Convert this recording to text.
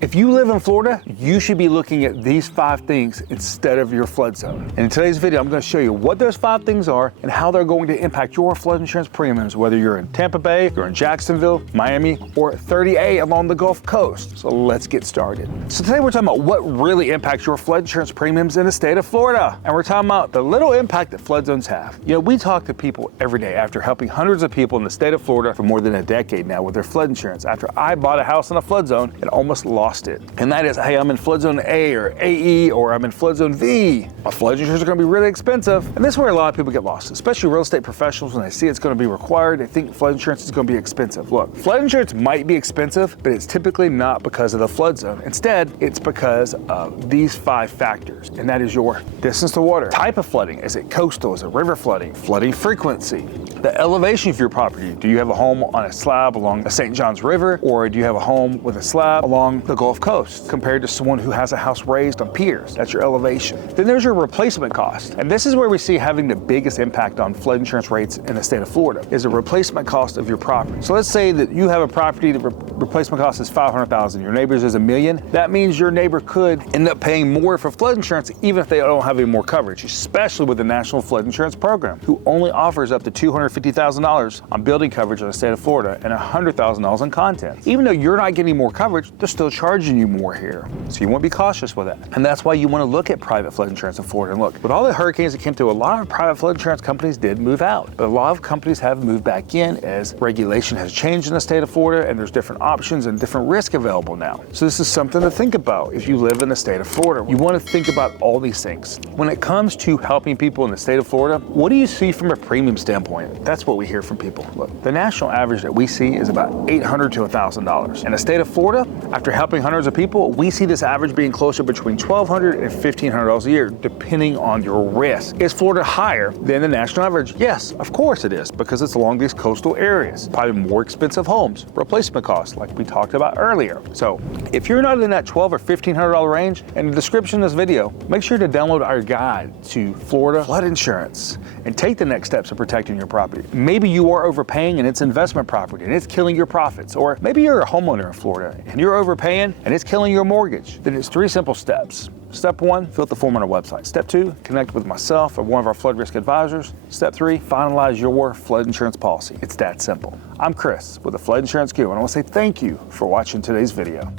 If you live in Florida, you should be looking at these 5 things instead of your flood zone. And in today's video, I'm going to show you what those 5 things are and how they're going to impact your flood insurance premiums, whether you're in Tampa Bay, you're in Jacksonville, Miami, or 30A along the Gulf Coast. So let's get started. So today we're talking about what really impacts your flood insurance premiums in the state of Florida. And we're talking about the little impact that flood zones have. You know, we talk to people every day after helping hundreds of people in the state of Florida for more than a decade now with their flood insurance. After I bought a house in a flood zone and almost lost it. And that is, hey, I'm in flood zone A or AE, or I'm in flood zone V. My flood insurance is going to be really expensive. And this is where a lot of people get lost, especially real estate professionals. When they see it's going to be required, they think flood insurance is going to be expensive. Look, flood insurance might be expensive, but it's typically not because of the flood zone. Instead, it's because of these 5 factors. And that is your distance to water, type of flooding. Is it coastal? Is it river flooding? Flooding frequency, the elevation of your property. Do you have a home on a slab along the St. Johns River, or do you have a home with a slab along the Gulf Coast compared to someone who has a house raised on piers? That's your elevation. Then there's your replacement cost. And this is where we see having the biggest impact on flood insurance rates in the state of Florida, is the replacement cost of your property. So let's say that you have a property, the replacement cost is $500,000, your neighbor's is $1 million. That means your neighbor could end up paying more for flood insurance even if they don't have any more coverage, especially with the National Flood Insurance Program, who only offers up to $250,000 on building coverage in the state of Florida and $100,000 on content. Even though you're not getting more coverage, they're still charging you more here. So you want to be cautious with that. And that's why you want to look at private flood insurance in Florida. And look, with all the hurricanes that came through, a lot of private flood insurance companies did move out. But a lot of companies have moved back in as regulation has changed in the state of Florida, and there's different options and different risk available now. So this is something to think about if you live in the state of Florida. You want to think about all these things. When it comes to helping people in the state of Florida, what do you see from a premium standpoint? That's what we hear from people. Look, the national average that we see is about $800 to $1,000. In the state of Florida, after helping hundreds of people, we see this average being closer between $1,200 and $1,500 a year, depending on your risk. Is Florida higher than the national average? Yes, of course it is, because it's along these coastal areas. Probably more expensive homes, replacement costs, like we talked about earlier. So if you're not in that $1,200 or $1,500 range, in the description of this video, make sure to download our guide to Florida flood insurance and take the next steps of protecting your property. Maybe you are overpaying and it's investment property and it's killing your profits, or maybe you're a homeowner in Florida and you're overpaying and it's killing your mortgage. Then it's 3 simple steps. Step 1, fill out the form on our website. Step 2, connect with myself or one of our flood risk advisors. Step 3, finalize your flood insurance policy. It's that simple. I'm Chris with the Flood Insurance Guru, and I want to say thank you for watching today's video.